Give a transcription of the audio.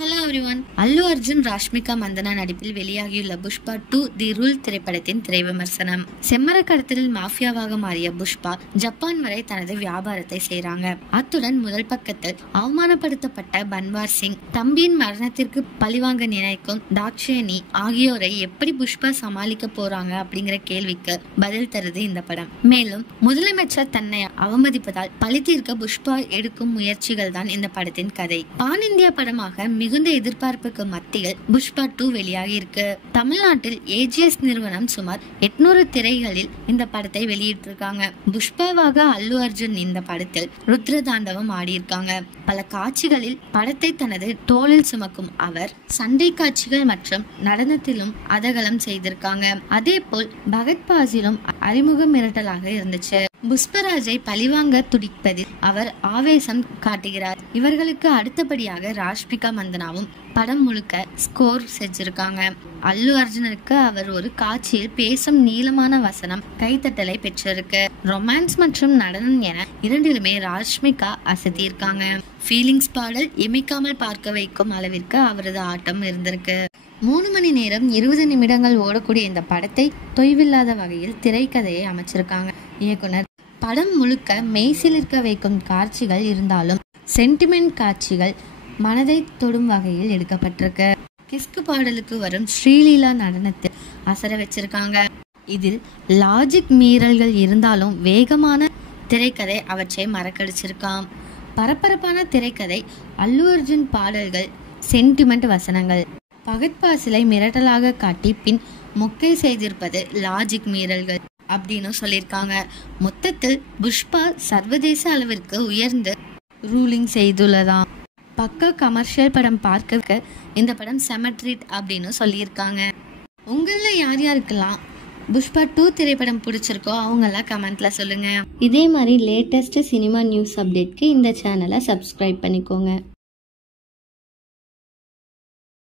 Hello everyone. Allu Arjun, Rashmika Mandanna நடிப்பில் வெளியாகியுள்ள Pushpa 2 the rule திரைப்படத்தின் திரை விமர்சனம். செம்மரக்கடத்தலில் மாஃபியாவாக மாறிய புஷ்பா ஜப்பான் வரை தனது வியாபாரத்தை செய்றாங்க. அத்துடன் முதல் பக்கத்தில் அவமானப்படுத்தப்பட்ட பன்வார் சிங், தம்பியின் மரணத்திற்கு பழிவாங்க நினைக்கும் தாக்ஷேனி ஆகியோரை எப்படி புஷ்பா சமாளிக்க போறாங்க அப்படிங்கிற கேள்விக்கு பதில் தருது இந்த படம். மேலும் முதலமைச்சர் தன்னை அவமதிப்பதால் பழி தீர்க்க புஷ்பா எடுக்கும் முயற்சிகள் தான் இந்த படத்தின் கதை. பான் இந்தியா படமாக மிகுந்த எதிர்பார்ப்புக்கு மத்தியில் புஷ்பா 2 வெளியாகி இருக்கு. தமிழ்நாட்டில் ஏஜிஎஸ் நிறுவனம் சுமார் 800 திரைகளில் இந்த படத்தை வெளியிட்டிருக்காங்க. புஷ்பாவாக அல்லு அர்ஜுன் இந்த படத்தில் ருத்ரதாண்டவம் ஆடியிருக்காங்க. பல காட்சிகளில் படத்தை தனது தோளில் சுமக்கும் அவர் சண்டை காட்சிகள் மற்றும் நடனத்திலும் அதகலம் செய்திருக்காங்க. அதே போல் பகத் பாசிலும் அறிமுக மிரட்டலாக இருந்துச்சு. புஷ்பராஜை பழிவாங்க துடிப்பதில் அவர் ஆவேசம் காட்டுகிறார். இவர்களுக்கு அடுத்தபடியாக ராஷ்மிகா மந்தனாவும் படம் முழுக்க ஸ்கோர் செஞ்சிருக்காங்க. அல்லு அர்ஜுனுக்கு அவர் ஒரு காட்சியில் பேசும் நீளமான வசனம் கைத்தட்டலை பெற்றிருக்கு. ரொமான்ஸ் மற்றும் நடனம் என இரண்டிலுமே ராஷ்மிகா அசத்தியிருக்காங்க. ஃபீலிங்ஸ் பாடல் இமைக்காமல் பார்க்க வைக்கும் அளவிற்கு அவரது ஆட்டம் இருந்திருக்கு. 3 மணி நேரம் 20 நிமிடங்கள் ஓடக்கூடிய இந்த படத்தை தொய்வில்லாத வகையில் திரைக்கதையை அமைச்சிருக்காங்க இயக்குனர். படம் முழுக்க மெய்சிலிருக்க வைக்கும் காட்சிகள் இருந்தாலும் சென்டிமெண்ட் காட்சிகள் மனதை தொடும் வகையில் எடுக்கப்பட்டிருக்கு. கிஸ்கு பாடலுக்கு வரும் ஸ்ரீலீலா நடனத்தில் அசர வச்சிருக்காங்க. இதில் லாஜிக் மீறல்கள் இருந்தாலும் வேகமான திரைக்கதை அவற்றை மறக்கடிச்சிருக்காம். பரபரப்பான திரைக்கதை, அல்லு அர்ஜுன் பாடல்கள், சென்டிமெண்ட் வசனங்கள், பகத் பாசிலை மிரட்டலாக காட்டி பின் மொக்கை செய்திருப்பது லாஜிக் மீறல்கள் அப்படின்னு சொல்லியிருக்காங்க. மொத்தத்தில் புஷ்பா சர்வதேச அளவிற்கு உயர்ந்து ரூலிங் செய்துள்ளதாம். பக்க கமர்ஷியல் படம் பார்க்க இந்த படம் செம ட்ரீட் அப்படின்னு சொல்லியிருக்காங்க. உங்களில் யார் யாருக்கெல்லாம் புஷ்பா 2 திரைப்படம் பிடிச்சிருக்கோ அவங்கெல்லாம் கமெண்ட்ல சொல்லுங்க. இதே மாதிரி லேட்டஸ்ட் சினிமா நியூஸ் அப்டேட்க்கு இந்த சேனலை சப்ஸ்கிரைப் பண்ணிக்கோங்க.